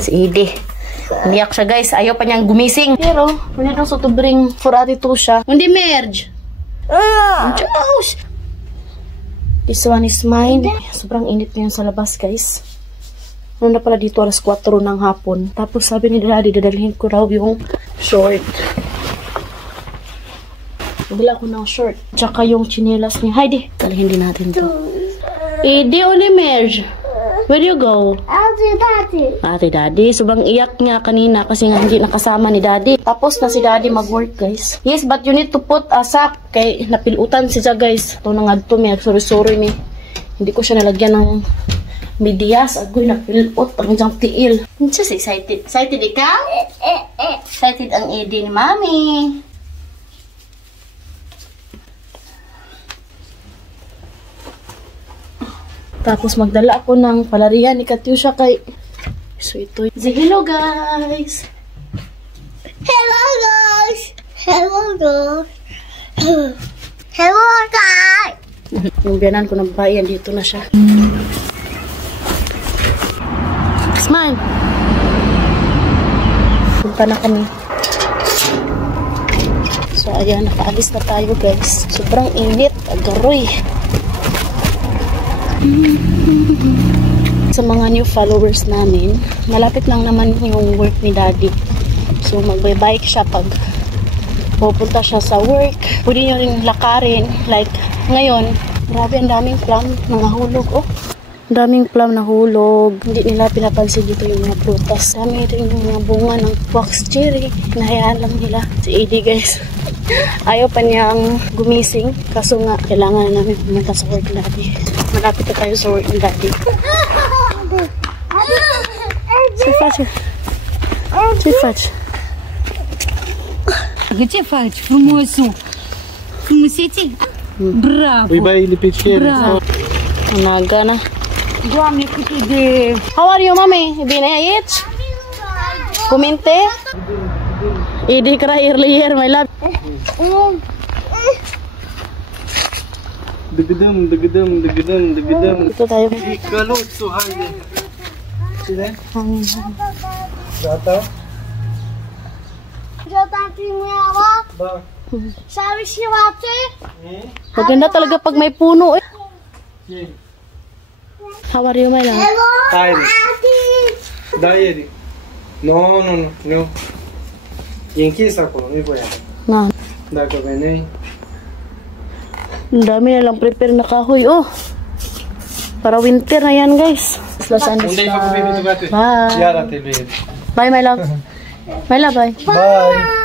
Si Ede. Umiyak siya guys. Ayaw pa niyang gumising. Pero, wala daw sa tubring for attitude siya. Hindi merge. Diyos! This one is mine. Sobrang init ngayon sa labas guys. Ano na pala dito, alas 4 ng hapon. Tapos sabi ni Daddy, dadalhin ko raw yung short. Nagdala ko ng short. Tsaka yung chinelas niya. Heidi, dalhin din natin to. Ede, uli merge. Where do you go? Ate Daddy. Sobrang iyak niya kanina kasi nga hindi nakasama ni Daddy. Tapos na si Daddy mag-work guys. Yes, but you need to put a sack. Kay napilutan siya guys. Ito na nga ito, may sorry ni. Hindi ko siya nalagyan ng medyas. Agoy, napilot. Ang diyang tiil. Just excited. Excited ikaw? Excited ang Ede ni Mami. Tapos magdala ako ng palarian ni Katyusha kay... So ito. Say hello guys! Hello guys! Hello guys! Hello guys! Yung biyanan ko ng bayan, dito na siya. Smile! Punta na kami. So ayan, nakaalis na tayo guys. Sobrang init, agaroy. Sa mga new followers namin, malapit lang naman yung work ni Daddy. So magbe-bike siya pag pupunta siya sa work. Pwede nyo rin lakarin. Like ngayon, grabe ang daming plum nangahulog. Oh, ang daming plum nahulog. Hindi nila pinapansin dito yung mga prutas. Dami rin yung mga bunga ng box cherry. Hinahayaan lang nila. Si Ede guys. Ayaw pa niyang gumising. Kaso nga, kailangan na namin pumunta sa work ni Daddy. Malapit na tayo sa work ni Daddy. Ce faci? Ce faci? Frumosul! Frumusețe? Bravo! Îi bai lipicere. Bravo! Umaga na. Doamne, câte de... How are you, mami? Bine aici? Cuminte? Ede kara earlier, my love. Dăgădăm. Ito tayo. Căluțul, haide. Cine? Gata? Tati meawa? Ba. Sabi si Wate? Maganda talaga pag may puno eh. Ce? How are you, my love? Hello, Haide. Tati! Da, Eri. Nu. E închis acolo, nu-i voia. Na, Dacă veneai. ang dami na lang prepare na kahoy. Oh, para winter na yan, guys. Unde ai făcut baby tu, gata? Bye. Iar arată lui Eri. Bye, my love. My love, bye. Bye.